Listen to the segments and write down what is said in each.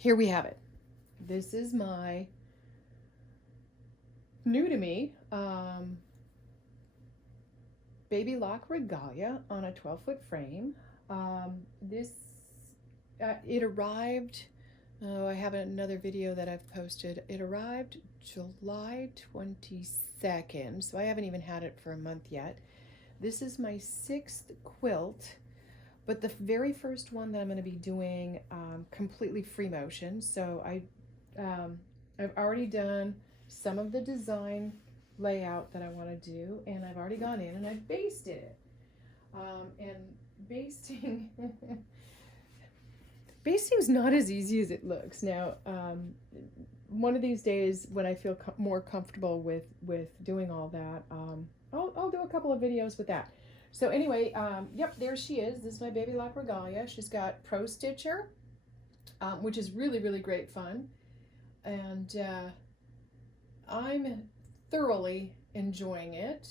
here we have it. This is my new to me Baby Lock Regalia on a 12-foot frame. It arrived, oh, I have another video that I've posted. It arrived July 22nd, so I haven't even had it for a month yet. This is my 6th quilt, but the very first one that I'm going to be doing completely free motion. So I've already done some of the design layout that I want to do, and I've already gone in and I've basted it. And basting basting's not as easy as it looks. Now, one of these days when I feel more comfortable with doing all that, I'll do a couple of videos with that. So anyway, yep, there she is. This is my Baby Lock Regalia. She's got Prostitcher, which is really, really great fun. And I'm thoroughly enjoying it.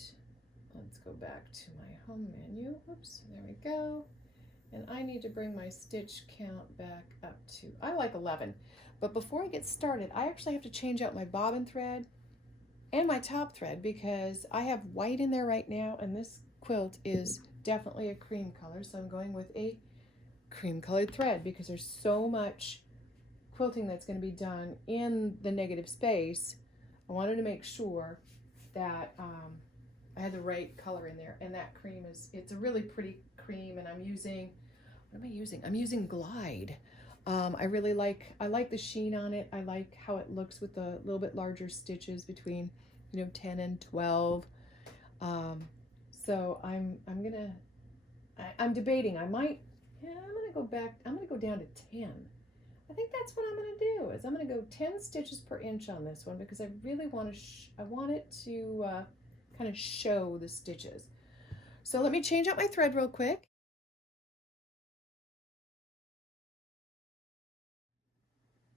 Let's go back to my home menu. Oops, there we go. And I need to bring my stitch count back up to, I like 11. But before I get started, I actually have to change out my bobbin thread and my top thread because I have white in there right now, and this quilt is definitely a cream color. So I'm going with a cream colored thread because there's so much quilting that's going to be done in the negative space. I wanted to make sure that I had the right color in there, and that cream it's a really pretty cream, and I'm using, what am I using? I'm using Glide. I like the sheen on it. I like how it looks with the little bit larger stitches between, 10 and 12. So I'm debating. I'm gonna go back. I'm gonna go down to 10. I think that's what I'm going to do, is I'm going to go 10 stitches per inch on this one because I really want to, I want it to kind of show the stitches. So let me change out my thread real quick.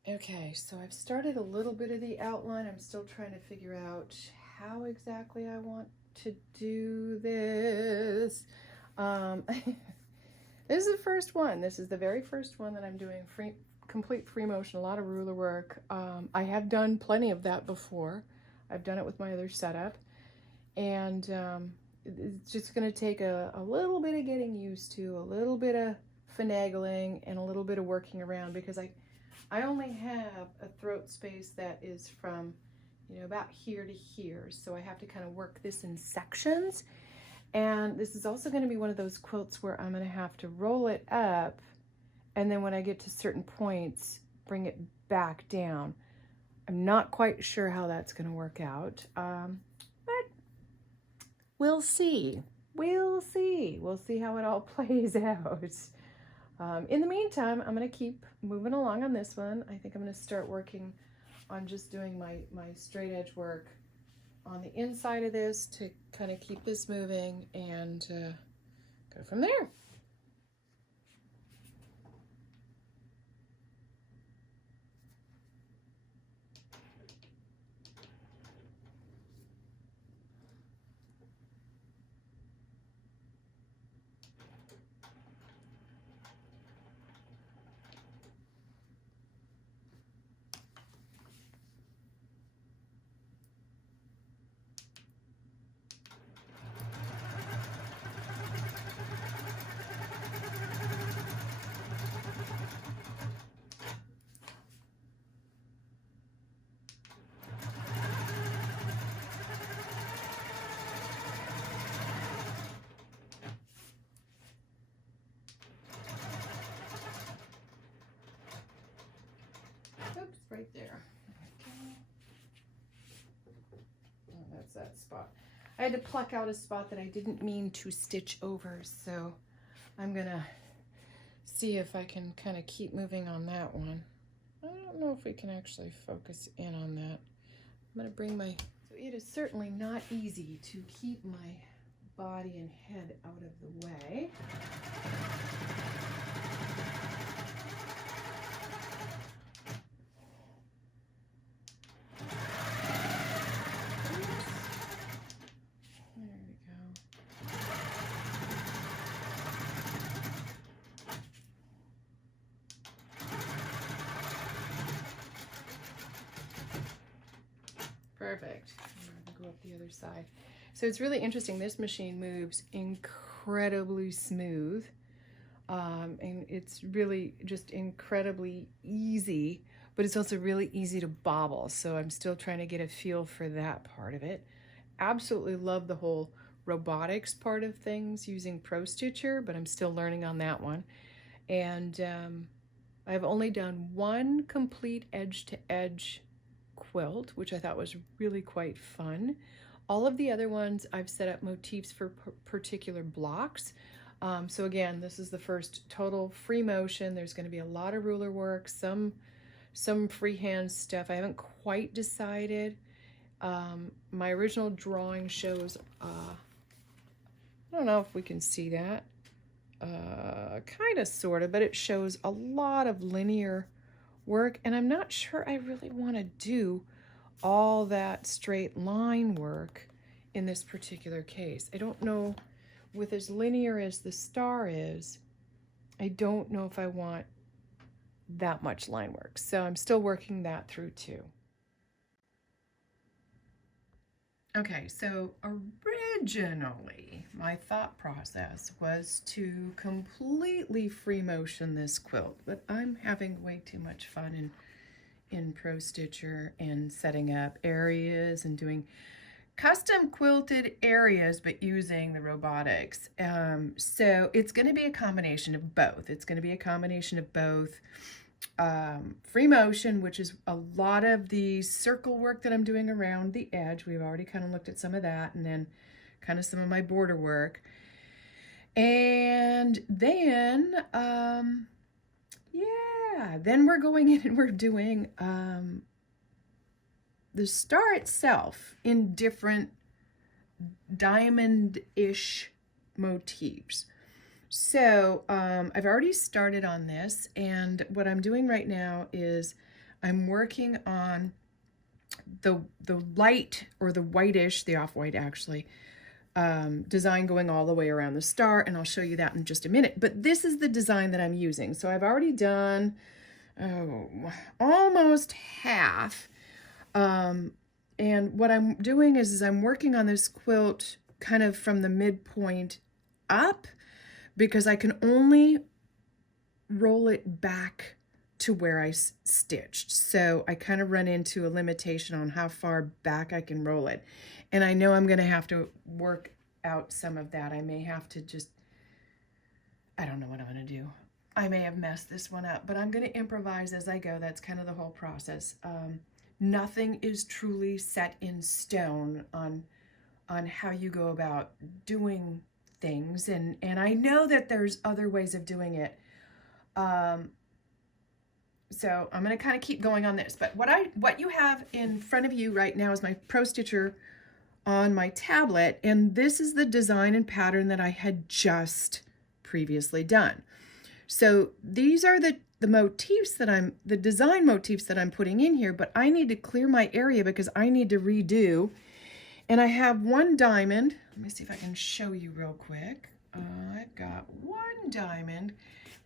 Okay, so I've started a little bit of the outline. I'm still trying to figure out how exactly I want to do this. This is the first one. This is the very first one that I'm doing complete free motion, a lot of ruler work. I have done plenty of that before. I've done it with my other setup, and it's just going to take a little bit of getting used to, a little bit of finagling, and a little bit of working around because I only have a throat space that is from about here to here, so I have to kind of work this in sections. And this is also going to be one of those quilts where I'm going to have to roll it up, and then when I get to certain points, bring it back down. I'm not quite sure how that's going to work out, but we'll see. We'll see. We'll see how it all plays out. In the meantime, I'm going to keep moving along on this one. I think I'm going to start working on just doing my straight edge work on the inside of this to kind of keep this moving and go from there. Oops, right there. Okay. Oh, that's that spot. I had to pluck out a spot that I didn't mean to stitch over, so I'm gonna see if I can kind of keep moving on that one. I don't know if we can actually focus in on that. I'm gonna bring my, so it is certainly not easy to keep my body and head out of the way. Perfect. I'm gonna go up the other side. So it's really interesting. This machine moves incredibly smooth. And it's really just incredibly easy, but it's also really easy to bobble. So I'm still trying to get a feel for that part of it. Absolutely love the whole robotics part of things using Prostitcher, but I'm still learning on that one. And I've only done one complete edge-to-edge quilt, which I thought was really quite fun. All of the other ones I've set up motifs for particular blocks. So again, this is the first total free motion. There's going to be a lot of ruler work, some freehand stuff. I haven't quite decided. My original drawing shows, I don't know if we can see that, kind of, sort of, but it shows a lot of linear work, and I'm not sure I really want to do all that straight line work in this particular case. I don't know, with as linear as the star is, I don't know if I want that much line work. So I'm still working that through too. Okay, so originally my thought process was to completely free motion this quilt, but I'm having way too much fun in Prostitcher and setting up areas and doing custom quilted areas, but using the robotics. So it's going to be a combination of both. It's going to be a combination of both free motion, which is a lot of the circle work that I'm doing around the edge. We've already kind of looked at some of that, and then kind of some of my border work. And then, yeah, then we're going in and we're doing the star itself in different diamond-ish motifs. So I've already started on this, and what I'm doing right now is I'm working on the light, or the whitish, the off-white actually, design going all the way around the star, and I'll show you that in just a minute. But this is the design that I'm using. So I've already done almost half. And what I'm doing is I'm working on this quilt kind of from the midpoint up, because I can only roll it back to where I stitched. So I kind of run into a limitation on how far back I can roll it. And I know I'm going to have to work out some of that. I may have to just, I don't know what I'm going to do. I may have messed this one up, but I'm going to improvise as I go. That's kind of the whole process. Nothing is truly set in stone on how you go about doing things, and I know that there's other ways of doing it. So I'm going to kind of keep going on this. But what you have in front of you right now is my Prostitcher on my tablet, and this is the design and pattern that I had just previously done. So these are the motifs that the design motifs that I'm putting in here, but I need to clear my area because I need to redo. And I have one diamond. Let me see if I can show you real quick. I've got one diamond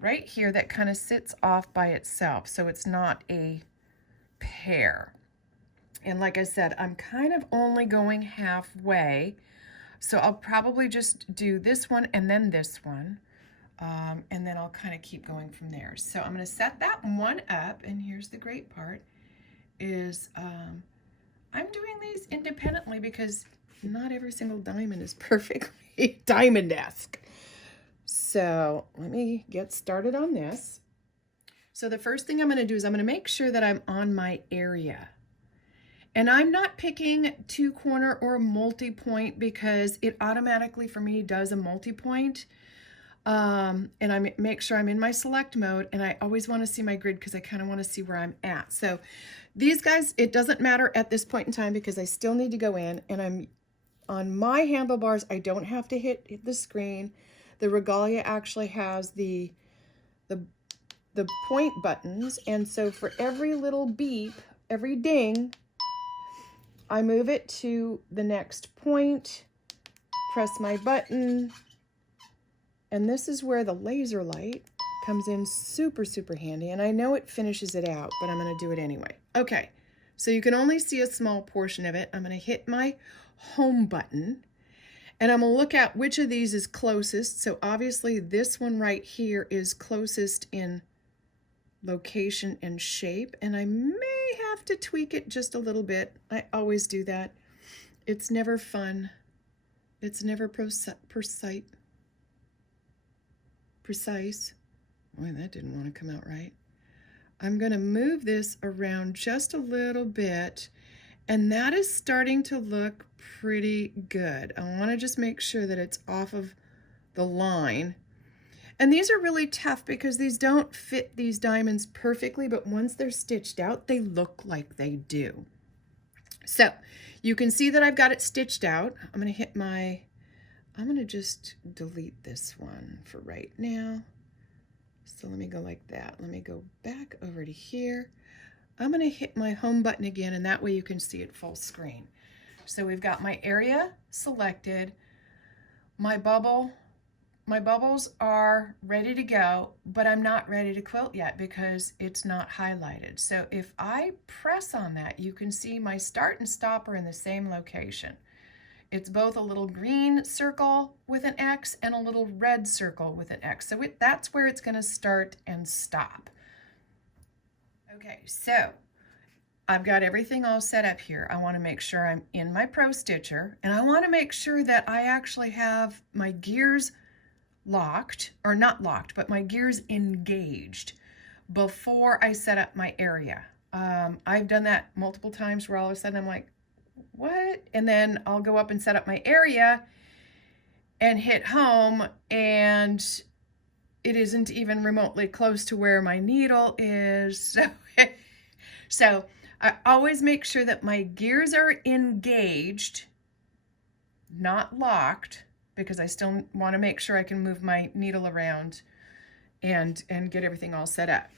right here that kind of sits off by itself, so it's not a pair. And like I said, I'm kind of only going halfway, so I'll probably just do this one and then this one. And then I'll kind of keep going from there. So I'm going to set that one up, and here's the great part is I'm doing these independently because not every single diamond is perfectly diamond-esque. So let me get started on this. So the first thing I'm going to do is I'm going to make sure that I'm on my area. And I'm not picking two corner or multi-point because it automatically for me does a multi-point. And I make sure I'm in my select mode, and I always want to see my grid because I kind of want to see where I'm at. So these guys, it doesn't matter at this point in time because I still need to go in, and I'm on my handlebars. I don't have to hit the screen. The Regalia actually has the point buttons, and so for every little beep, every ding, I move it to the next point, press my button. And this is where the laser light comes in super, super handy. And I know it finishes it out, but I'm going to do it anyway. Okay, So you can only see a small portion of it. I'm going to hit my home button and I'm going to look at which of these is closest. So obviously this one right here is closest in location and shape, and I may have to tweak it just a little bit. I always do that. It's never fun. It's never precise. Boy, that didn't want to come out right. I'm going to move this around just a little bit, and that is starting to look pretty good. I want to just make sure that it's off of the line. And these are really tough because these don't fit these diamonds perfectly, but once they're stitched out, they look like they do. So you can see that I've got it stitched out. I'm going to just delete this one for right now. So let me go like that. Let me go back over to here. I'm going to hit my home button again, and that way you can see it full screen. So we've got my area selected. My bubbles are ready to go, but I'm not ready to quilt yet because it's not highlighted. So if I press on that, you can see my start and stop are in the same location. It's both a little green circle with an X and a little red circle with an X. So that's where it's going to start and stop. Okay, so I've got everything all set up here. I want to make sure I'm in my Prostitcher, and I want to make sure that I actually have my gears locked, or not locked, but my gears engaged before I set up my area. I've done that multiple times where all of a sudden I'm like, what? And then I'll go up and set up my area and hit home, and it isn't even remotely close to where my needle is. So I always make sure that my gears are engaged, not locked, because I still want to make sure I can move my needle around and get everything all set up.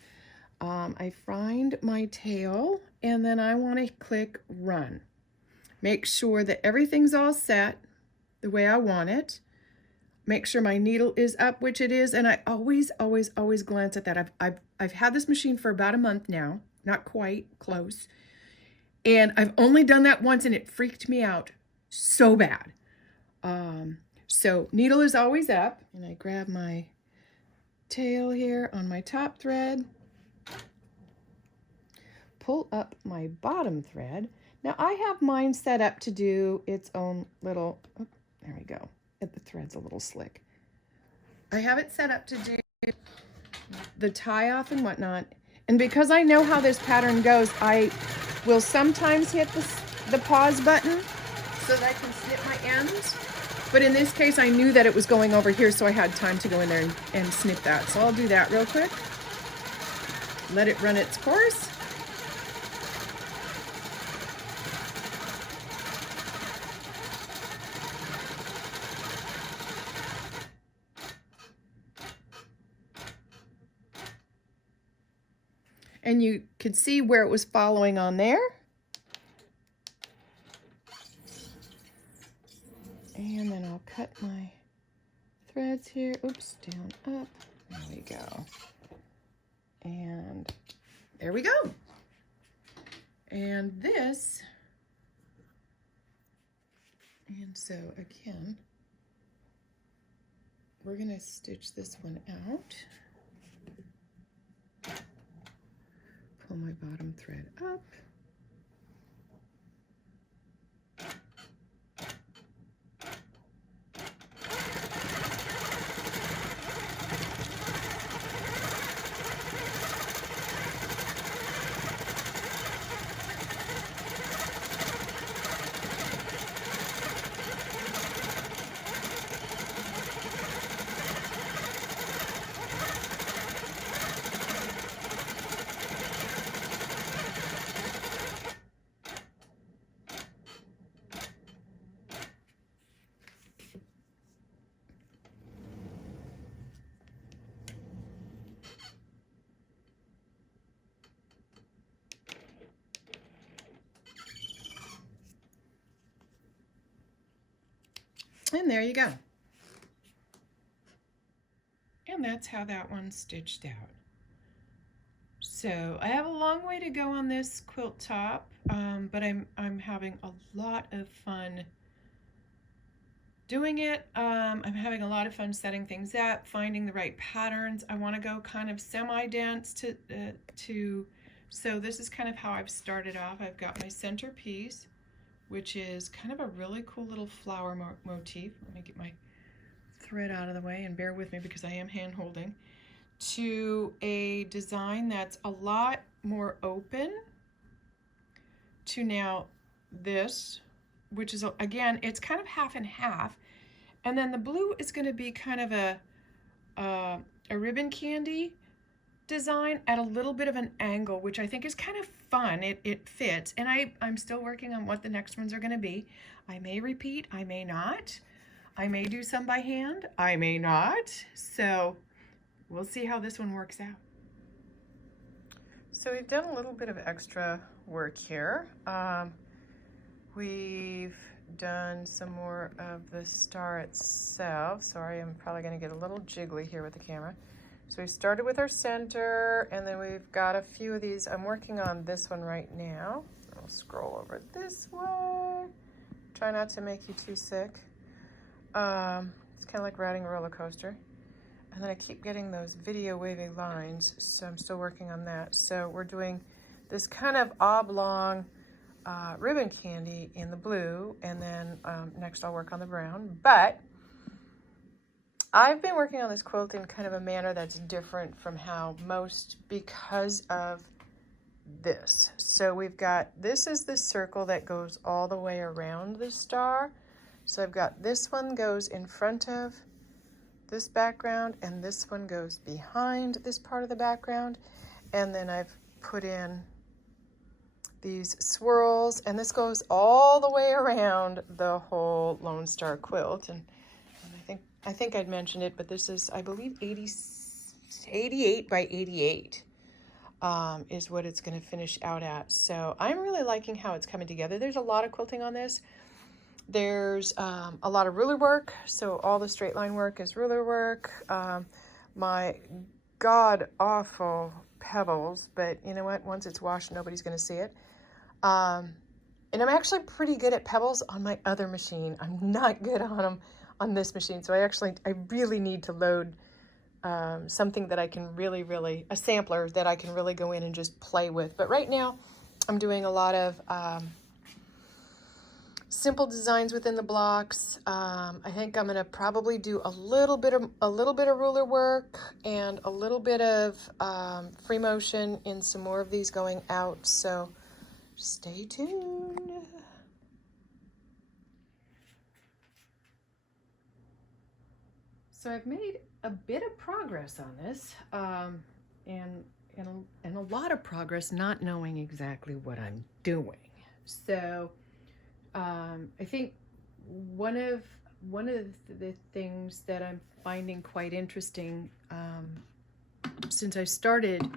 I find my tail, and then I want to click run. Make sure that everything's all set the way I want it. Make sure my needle is up, which it is, and I always glance at that. I've had this machine for about a month now, not quite, close. And I've only done that once, and it freaked me out so bad. So needle is always up, and I grab my tail here on my top thread, pull up my bottom thread. Now I have mine set up to do its own little, oh, there we go. The thread's a little slick. I have it set up to do the tie off and whatnot. And because I know how this pattern goes, I will sometimes hit the pause button so that I can snip my ends. But in this case, I knew that it was going over here, so I had time to go in there and snip that. So I'll do that real quick. Let it run its course. And you could see where it was following on there. And then I'll cut my threads here. Oops, down, up. There we go. And there we go. And this, and so again, we're going to stitch this one out. Pull my bottom thread up. And there you go. And that's how that one's stitched out. So I have a long way to go on this quilt top, but I'm having a lot of fun doing it. I'm having a lot of fun setting things up, finding the right patterns. I want to go kind of semi-dense so this is kind of how I've started off. I've got my centerpiece, which is kind of a really cool little flower motif. Let me get my thread out of the way and bear with me because I am hand holding, to a design that's a lot more open, to now this, which is, again, it's kind of half and half. And then the blue is going to be kind of a ribbon candy design at a little bit of an angle, which I think is kind of fun. It fits. And I'm still working on what the next ones are going to be. I may repeat, I may not. I may do some by hand, I may not. So we'll see how this one works out. So we've done a little bit of extra work here. We've done some more of the star itself. Sorry, I'm probably going to get a little jiggly here with the camera. So we started with our center, and then we've got a few of these. I'm working on this one right now. I'll scroll over this way. Try not to make you too sick. It's kind of like riding a roller coaster. And then I keep getting those video wavy lines, so I'm still working on that. So we're doing this kind of oblong ribbon candy in the blue, and then next I'll work on the brown. But I've been working on this quilt in kind of a manner that's different from how most, because of this. So we've got, this is the circle that goes all the way around the star. So I've got this one goes in front of this background, and this one goes behind this part of the background. And then I've put in these swirls, and this goes all the way around the whole Lone Star quilt. And I think I'd mentioned it, but this is, I believe, 88 by 88 is what it's going to finish out at. So I'm really liking how it's coming together. There's a lot of quilting on this. There's a lot of ruler work, so all the straight line work is ruler work. My god-awful pebbles, but you know what? Once it's washed, nobody's going to see it. And I'm actually pretty good at pebbles on my other machine. I'm not good on them on this machine, so I really need to load something that I can really, a sampler that I can really go in and just play with. But right now, I'm doing a lot of simple designs within the blocks. I think I'm gonna probably do a little bit of ruler work and a little bit of free motion in some more of these going out. So stay tuned. So I've made a bit of progress on this, and a lot of progress not knowing exactly what I'm doing. So I think one of the things that I'm finding quite interesting, since I started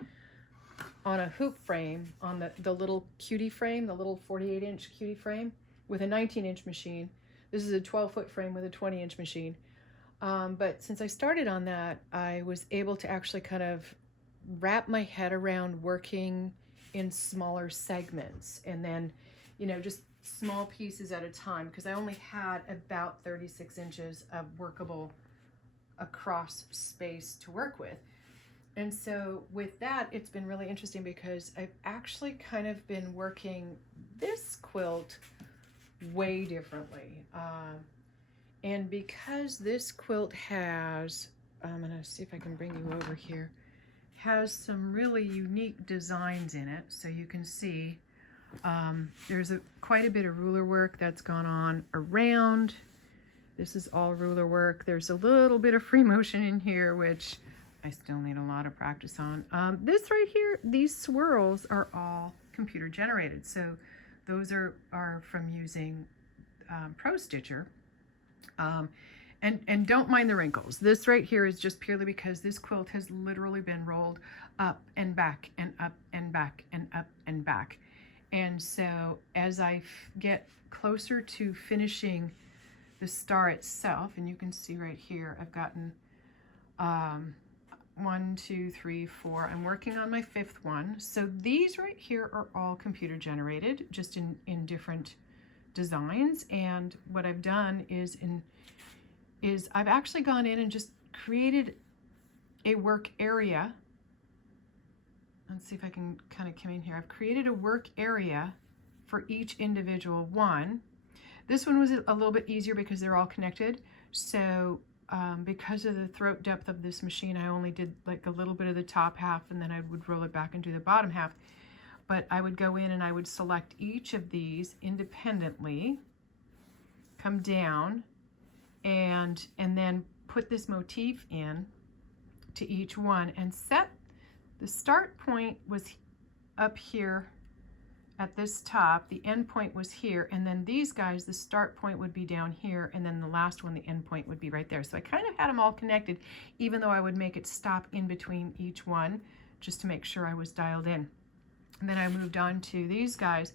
on a hoop frame, on the little cutie frame, the little 48-inch cutie frame with a 19-inch machine. This is a 12-foot frame with a 20-inch machine. But since I started on that, I was able to actually kind of wrap my head around working in smaller segments, and then, you know, just small pieces at a time, because I only had about 36 inches of workable across space to work with. And so with that, it's been really interesting because I've actually kind of been working this quilt way differently. And because this quilt has, I'm gonna see if I can bring you over here, has some really unique designs in it. So you can see there's quite a bit of ruler work that's gone on around. This is all ruler work. There's a little bit of free motion in here, which I still need a lot of practice on. This right here, these swirls are all computer generated. So those are from using Prostitcher. And don't mind the wrinkles. This right here is just purely because this quilt has literally been rolled up and back and up and back and up and back. And so as I get closer to finishing the star itself, and you can see right here, I've gotten, well, 1, 2, 3, 4. I'm working on my 5th one. So these right here are all computer generated, just in different designs. And what I've done is I've actually gone in and just created a work area. Let's see if I can kind of come in here. I've created a work area for each individual one. This one was a little bit easier because they're all connected. So because of the throat depth of this machine, I only did like a little bit of the top half, and then I would roll it back into the bottom half. But I would go in and I would select each of these independently, come down, and then put this motif in to each one and set the start point was up here at this top, the end point was here, and then these guys, the start point would be down here, and then the last one, the end point would be right there. So I kind of had them all connected, even though I would make it stop in between each one just to make sure I was dialed in. And then I moved on to these guys.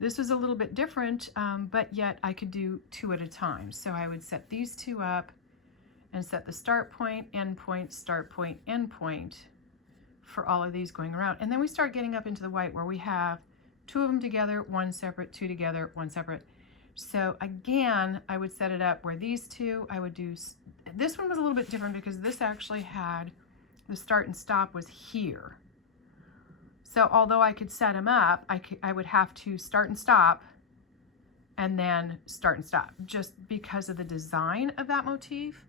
This was a little bit different, but yet I could do 2 at a time. So I would set these 2 up and set the start point, end point, start point, end point for all of these going around. And then we start getting up into the white where we have 2 of them together, 1 separate, 2 together, 1 separate. So again, I would set it up where these 2, I would do, this one was a little bit different because this actually had, the start and stop was here. So although I could set them up, I would have to start and stop and then start and stop just because of the design of that motif.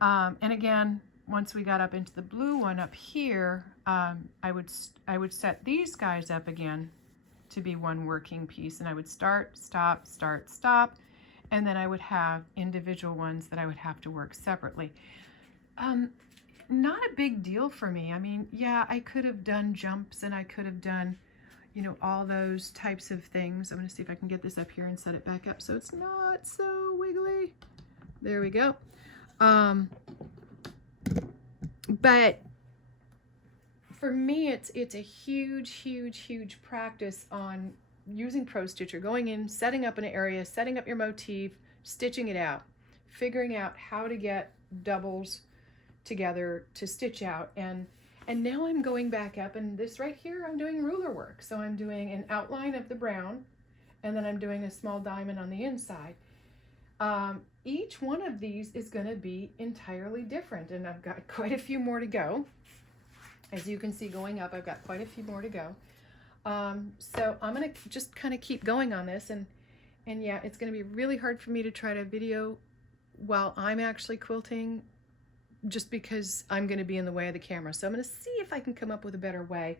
And again, once we got up into the blue one up here, I would set these guys up again to be one working piece, and I would start, stop, start, stop, and then I would have individual ones that I would have to work separately. Not a big deal for me. I mean, yeah, I could have done jumps and I could have done, you know, all those types of things. I'm going to see if I can get this up here and set it back up so it's not so wiggly. There we go. But for me, it's a huge practice on using Prostitcher, going in, setting up an area, setting up your motif, stitching it out, figuring out how to get doubles together to stitch out. And now I'm going back up, and this right here, I'm doing ruler work. So I'm doing an outline of the brown, and then I'm doing a small diamond on the inside. Each one of these is going to be entirely different, and I've got quite a few more to go. As you can see going up, I've got quite a few more to go. So I'm going to just kind of keep going on this, and yeah, it's going to be really hard for me to try to video while I'm actually quilting, just because I'm going to be in the way of the camera. So I'm going to see if I can come up with a better way.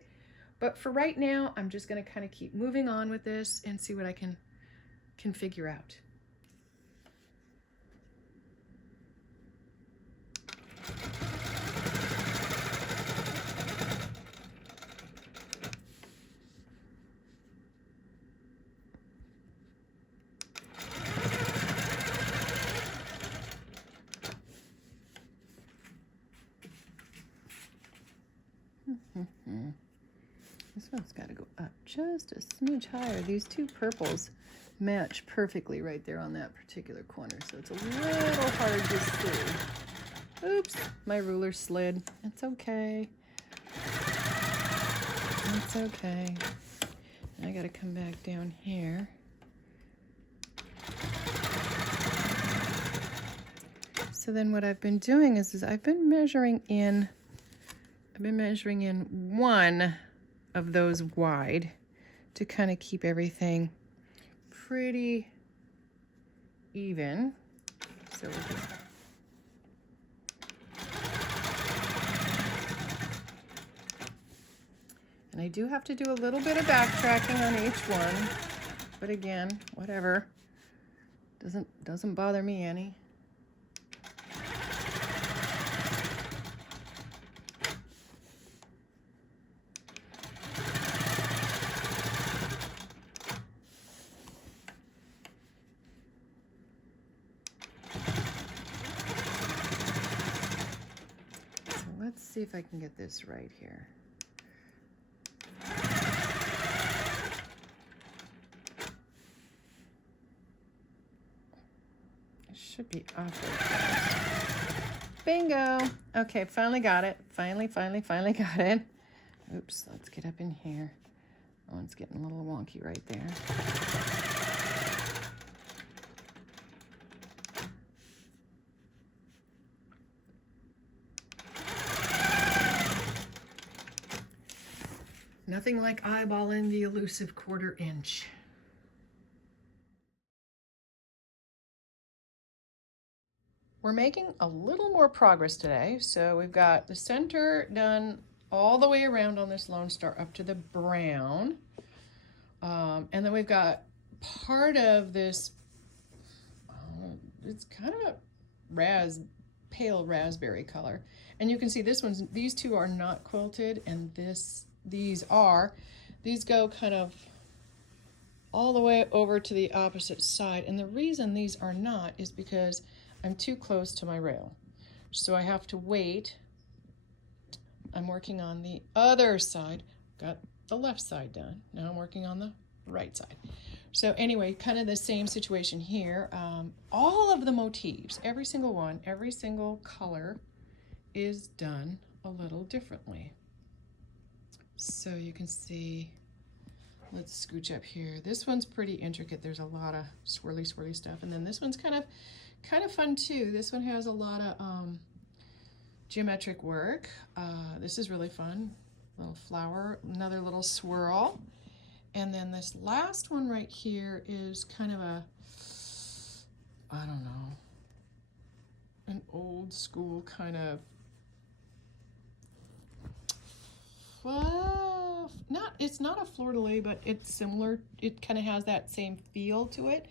But for right now, I'm just going to kind of keep moving on with this and see what I can figure out. This one's got to go up just a smidge higher. These 2 purples match perfectly right there on that particular corner, so it's a little hard to see. Oops, my ruler slid. It's okay. It's okay. I got to come back down here. So then what I've been doing is I've been measuring in 1 of those wide to kind of keep everything pretty even. So we'll just and I do have to do a little bit of backtracking on each one, but again, whatever. Doesn't bother me any. Let's see if I can get this right here. It should be awfully fast. Bingo. Okay, finally got it. Finally got it. Oops, let's get up in here. Oh, it's getting a little wonky right there. Nothing like eyeballing the elusive 1/4 inch. We're making a little more progress today. So we've got the center done all the way around on this Lone Star up to the brown. And then we've got part of this, it's kind of a pale raspberry color. And you can see these two are not quilted, and these are. These go kind of all the way over to the opposite side. And the reason these are not is because I'm too close to my rail. So I have to wait. I'm working on the other side. Got the left side done. Now I'm working on the right side. So anyway, kind of the same situation here. All of the motifs, every single one, every single color is done a little differently. So you can see, let's scooch up here. This one's pretty intricate. There's a lot of swirly stuff. And then this one's kind of fun too. This one has a lot of geometric work. This is really fun. Little flower, another little swirl. And then this last one right here is kind of a, I don't know, an old school kind of, well, it's not a fleur-de-lis, but it's similar. It kind of has that same feel to it.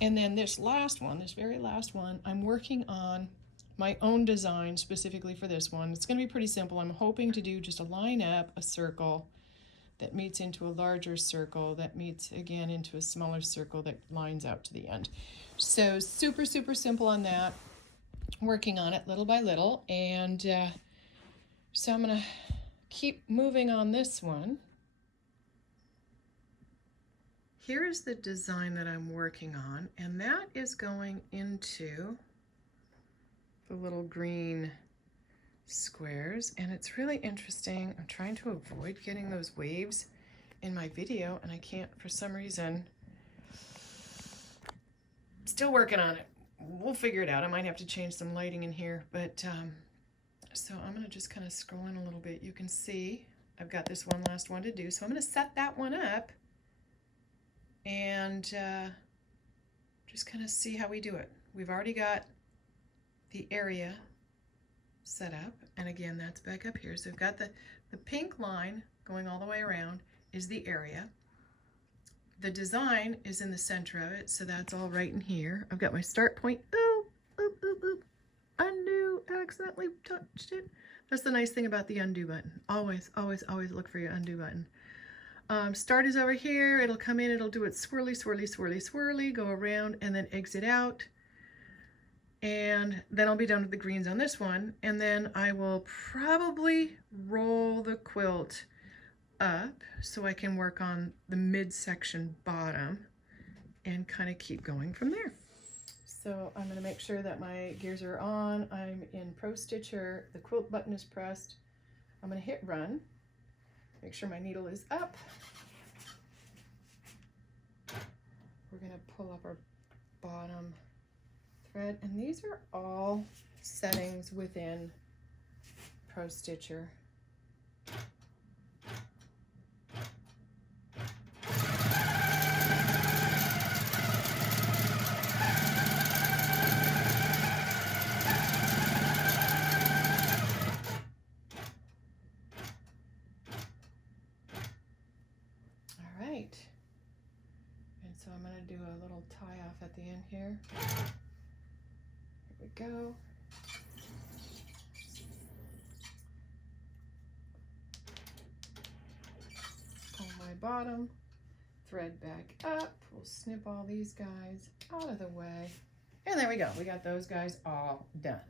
And then this very last one, I'm working on my own design specifically for this one. It's going to be pretty simple. I'm hoping to do just a line up, a circle that meets into a larger circle that meets again into a smaller circle that lines out to the end. So super simple on that. Working on it little by little. And so I'm going to keep moving on this one. Here is the design that I'm working on, and that is going into the little green squares, and it's really interesting. I'm trying to avoid getting those waves in my video, and I can't for some reason. Still working on it. We'll figure it out. I might have to change some lighting in here, but so I'm going to just kind of scroll in a little bit. You can see I've got this one last one to do, so I'm going to set that one up and just kind of see how we do it. We've already got the area set up, and again, that's back up here. So we've got the pink line going all the way around is the area. The design is in the center of it, so that's all right in here. I've got my start point. Oh, oop. Undo, accidentally touched it. That's the nice thing about the undo button. Always look for your undo button. Start is over here. It'll come in, it'll do its swirly, go around and then exit out. And then I'll be done with the greens on this one. And then I will probably roll the quilt up so I can work on the midsection bottom and kind of keep going from there. So I'm going to make sure that my gears are on. I'm in Prostitcher. The quilt button is pressed. I'm going to hit run. Make sure my needle is up. We're going to pull up our bottom thread, and these are all settings within Prostitcher. So I'm going to do a little tie off at the end here. Here we go. Pull my bottom, thread back up. We'll snip all these guys out of the way. And there we go. We got those guys all done.